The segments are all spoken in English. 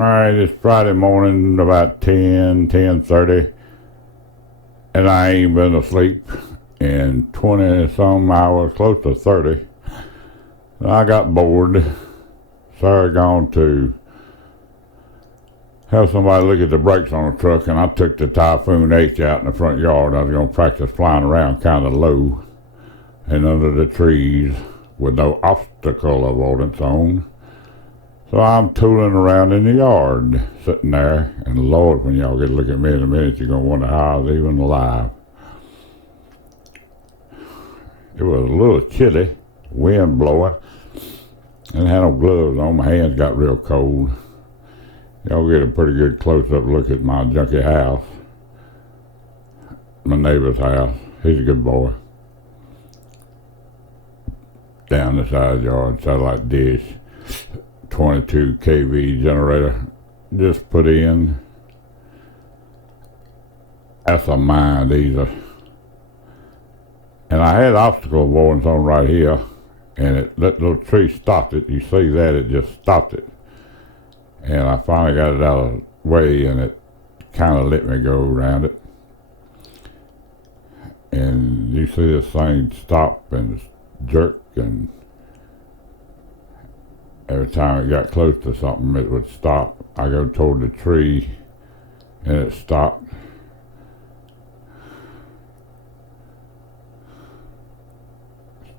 Alright, it's Friday morning about 10:30, and I ain't been asleep in 20 some hours, close to 30. And I got bored. Sarah gone to have somebody look at the brakes on the truck, and I took the Typhoon H out in the front yard. I was going to practice flying around kind of low and under the trees with no obstacle avoidance on. So I'm tooling around in the yard, sitting there, and Lord, when y'all get to look at me in a minute, you're going to wonder how I was even alive. It was a little chilly, wind blowing, and I had no gloves on. My hands got real cold. Y'all get a pretty good close-up look at my junky house, my neighbor's house. He's a good boy. Down the side yard, satellite dish. 22 kV generator just put in. That's a mind eater. And I had obstacle avoidance on right here, and that little tree stopped it. You see that? It just stopped it. And I finally got it out of the way, and it kind of let me go around it. And you see this thing stop and jerk, and every time it got close to something, it would stop. I go toward the tree, and it stopped.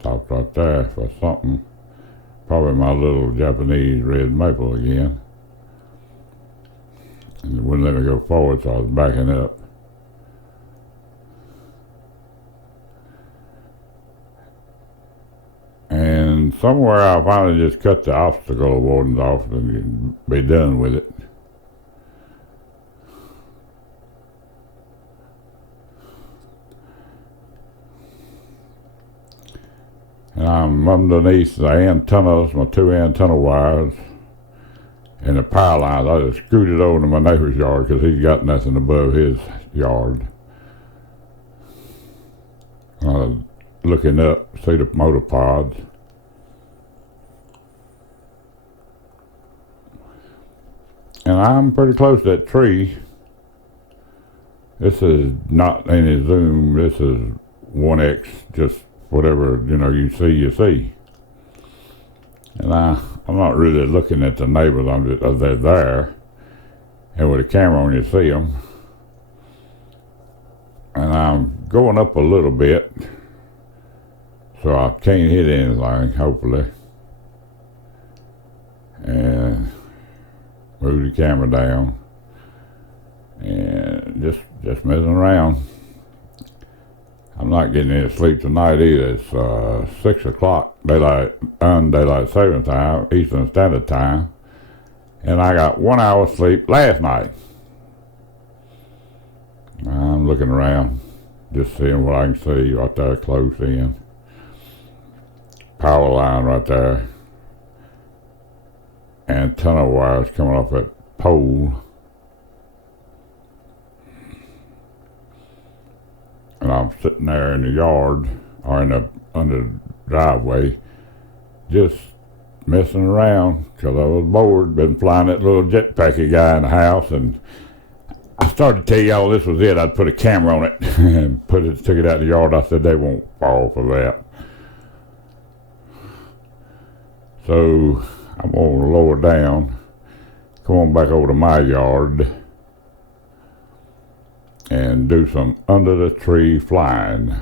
Stopped right there for something. Probably my little Japanese red maple again. And it wouldn't let me go forward, so I was backing up. And somewhere I finally just cut the obstacle avoidance off and be done with it. And I'm underneath the antennas, my two antenna wires, and the power lines. I just scooted over to my neighbor's yard because he's got nothing above his yard. Looking up, see the motor pods. And I'm pretty close to that tree. This is not any zoom, this is 1x, just whatever, you see, you see. And I'm not really looking at the neighbors, they're there. And with a camera on, you see them. And I'm going up a little bit, so I can't hit anything, hopefully. And move the camera down. And just messing around. I'm not getting any sleep tonight either. It's 6 o'clock, daylight saving time, Eastern Standard Time. And I got 1 hour sleep last night. I'm looking around, just seeing what I can see right there close in. Power line right there. Antenna wires coming off that pole. And I'm sitting there in the yard, or under the driveway, just messing around, because I was bored. Been flying that little jetpacky guy in the house, and I started to tell y'all this was it. I'd put a camera on it and took it out in the yard. I said they won't fall for that. So I'm gonna lower down, come on back over to my yard, and do some under the tree flying.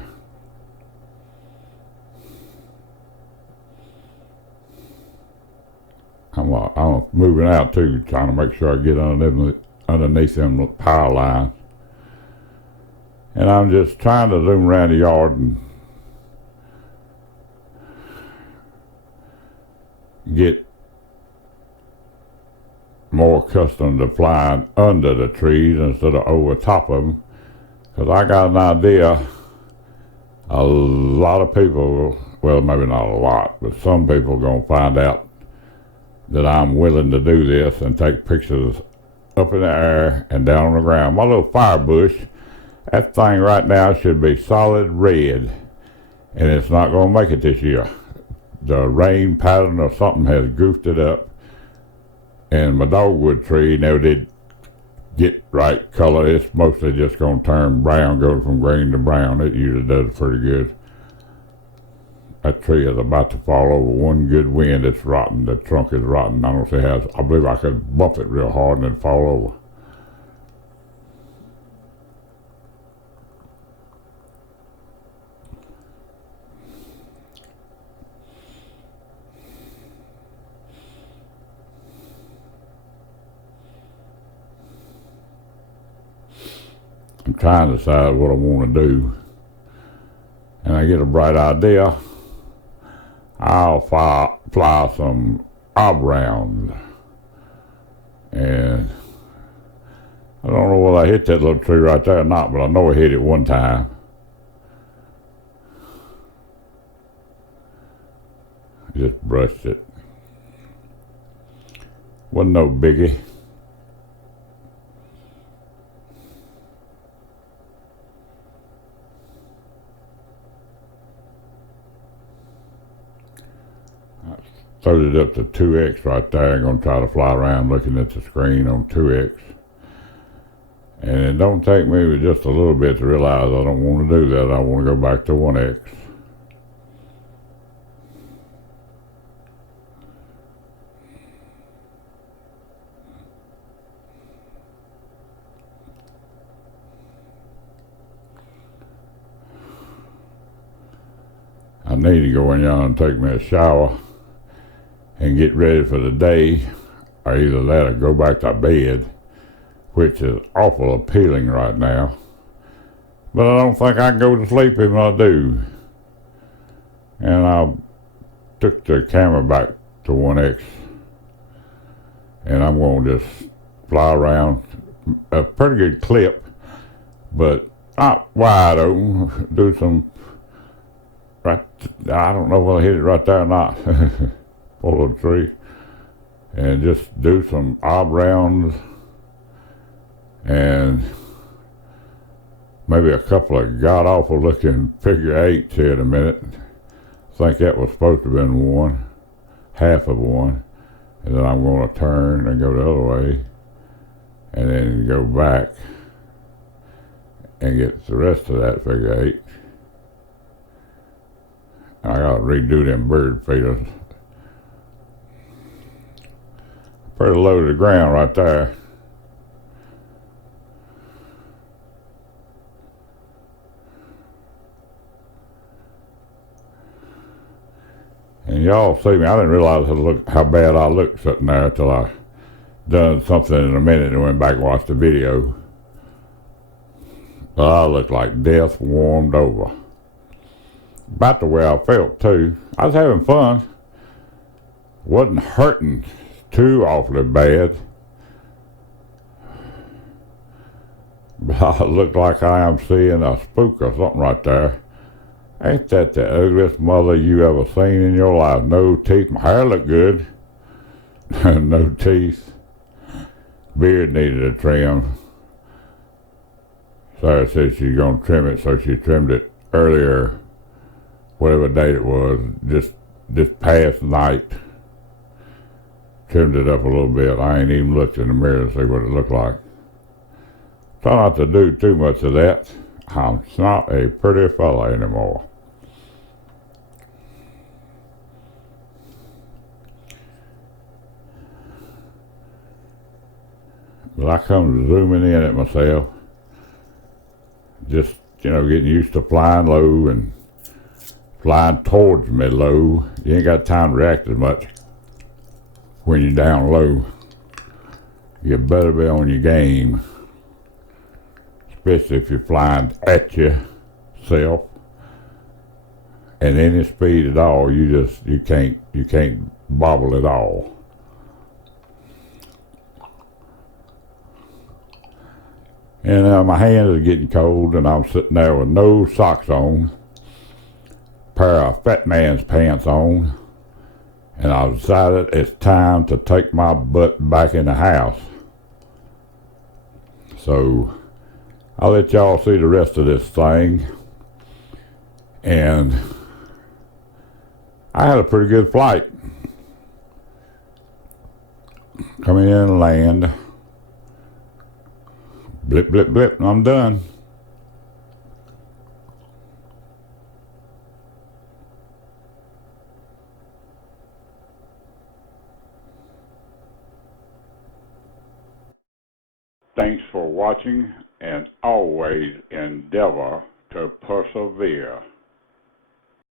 I'm moving out too, trying to make sure I get underneath them power lines. And I'm just trying to zoom around the yard and get more accustomed to flying under the trees instead of over top of them, because I got an idea. A lot of people, well, maybe not a lot, but some people are going to find out that I'm willing to do this and take pictures up in the air and down on the ground. My little fire bush, that thing right now should be solid red, and it's not going to make it this year. The rain pattern or something has goofed it up. And my dogwood tree never did get right color. It's mostly just going to turn brown, go from green to brown. It usually does pretty good. That tree is about to fall over. One good wind, it's rotten. The trunk is rotten. I don't see how. I believe I could bump it real hard and it'd fall over. I'm trying to decide what I want to do. And I get a bright idea. I'll fly some ob rounds. And I don't know whether I hit that little tree right there or not, but I know I hit it one time. Just brushed it. Wasn't no biggie. Throwed it up to 2x right there. I'm going to try to fly around looking at the screen on 2x. And it don't take me just a little bit to realize I don't want to do that. I want to go back to 1x. I need to go in there and take me a shower and get ready for the day, or either that or go back to bed, which is awful appealing right now. But I don't think I can go to sleep even if I do. And I took the camera back to 1x, and I'm going to just fly around. A pretty good clip, but not wide open. Do some, right, I don't know whether I hit it right there or not. Pull a tree and just do some ob rounds and maybe a couple of god awful looking figure eights here in a minute. I think that was supposed to have been one, half of one, and then I'm going to turn and go the other way and then go back and get the rest of that figure eight. I gotta redo them bird feeders. Pretty low to the ground right there. And y'all see me. I didn't realize how bad I looked sitting there until I done something in a minute and went back and watched the video. But I looked like death warmed over. About the way I felt too. I was having fun. Wasn't hurting too awfully bad. But I look like I am seeing a spook or something right there. Ain't that the ugliest mother you ever seen in your life? No teeth. My hair looked good. No teeth. Beard needed a trim. Sarah said she's going to trim it, so she trimmed it earlier, whatever date it was, just this past night. Trimmed it up a little bit. I ain't even looked in the mirror to see what it looked like. Try not to do too much of that. I'm not a pretty fella anymore. But I come zooming in at myself. Just, getting used to flying low and flying towards me low. You ain't got time to react as much when you're down low. You better be on your game, especially if you're flying at yourself. At any speed at all, you can't bobble at all. And my hands are getting cold, and I'm sitting there with no socks on, pair of fat man's pants on, and I decided it's time to take my butt back in the house. So I'll let y'all see the rest of this thing. And I had a pretty good flight. Come in and land. Blip, blip, blip, and I'm done. Thanks for watching, and always endeavor to persevere.